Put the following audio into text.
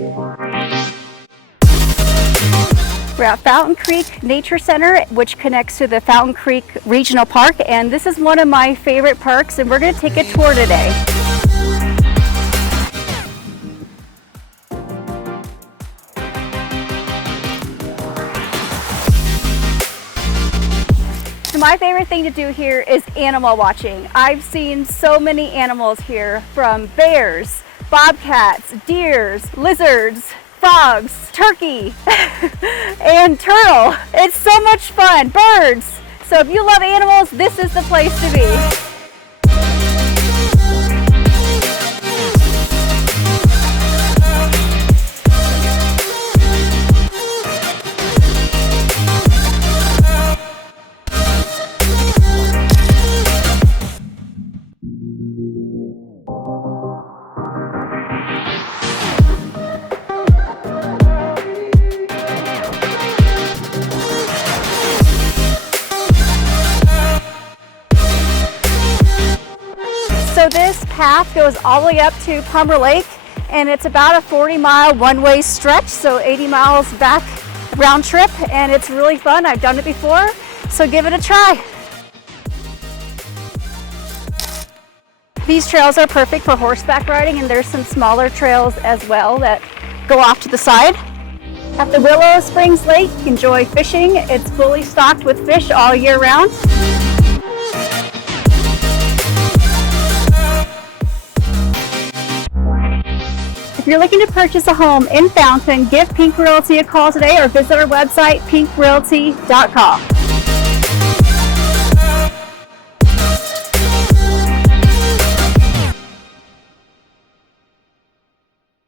We're at Fountain Creek Nature Center, which connects to the Fountain Creek Regional Park, and this is one of my favorite parks, and we're going to take a tour today. So my favorite thing to do here is animal watching. I've seen so many animals here, from bears, bobcats, deers, lizards, frogs, turkey, and turtle. It's so much fun. Birds. So if you love animals, this is the place to be. So this path goes all the way up to Palmer Lake, and it's about a 40-mile one-way stretch, so 80 miles back round trip, and it's really fun. I've done it before, so give it a try. These trails are perfect for horseback riding, and there's some smaller trails as well that go off to the side. At the Willow Springs Lake, you can enjoy fishing. It's fully stocked with fish all year round. If you're looking to purchase a home in Fountain, give Pink Realty a call today or visit our website, pinkrealty.com.